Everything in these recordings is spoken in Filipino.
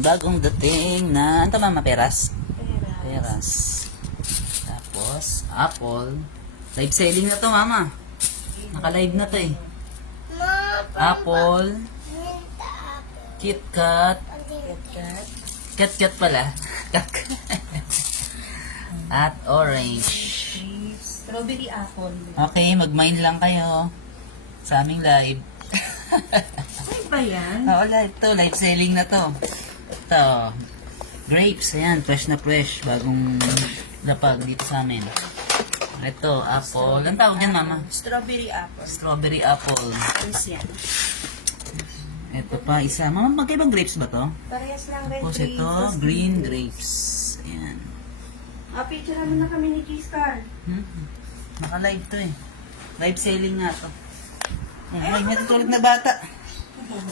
Bagong dating na, ano to mama, peras? Peras. Peras. Tapos, apple. Live selling na to mama. Naka-live na to eh. Apple. KitKat. KitKat. KitKat pala. At orange. Strawberry apple. Okay, mag-mine lang kayo sa aming live. Ano ba yan? Oo, live to. Live selling na to. Ito. Grapes. Ayan, fresh na fresh. Bagong lapag dito sa amin. Ito, apple. Ang tawag yan, mama? Strawberry apple. Strawberry apple. Ayos yan. Ito pa, isa. Mama, magkaibang grapes ba to? Parehas lang red Tapos grapes. ito, green grapes. Ayan. Picture mo na kami ni G-Star. Naka-live to eh. Live selling nga to. Ay, may tutulog na bata.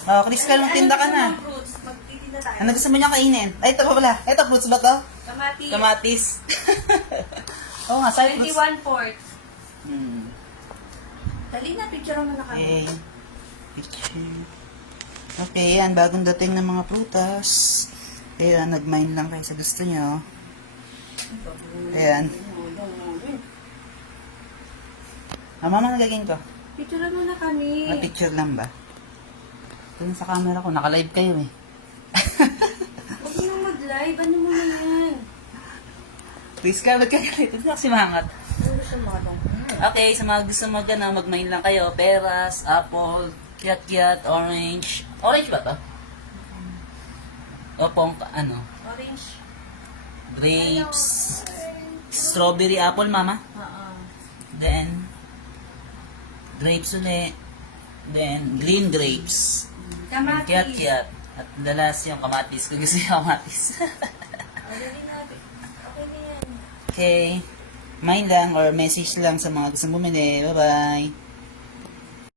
Oh, Chris, magtinda ka na. Fruits. Magtitinda tayo. Ano gusto mo niya kainin? Ay, ito pa pala. Ito, fruits ba to? Kamatis. Kamatis. Oo nga, sabi fruits. 21/4. Hmm. Dali na, picture mo na kami. Okay. Picture. Okay, yan. Bagong dating ng mga prutas. Ayan, nag-mine lang kayo sa gusto nyo. Ayan. Mama, nagaging ko? Picture mo na kami. Picture lang ba? Ito sa camera ko. Naka-live kayo eh. Huwag mo nang mag-live. Ano mo na yan? Please ka, ba't ka galit? Ito kasi mangat. Ano gusto mo ka dong? Okay, sa mga gusto mag-mine lang kayo. Peras, apple, kiat-kiat, orange. Orange ba to? O pong, ano? Orange. Grapes. Strawberry apple, mama. Then, grapes ulit. Then, green grapes. Kamatis. Kiat-kiat. At dalas yung kamatis. Kung gusto yung kamatis. Okay na yan. Okay. Mine lang or message lang sa mga gusto bumili. Bye-bye.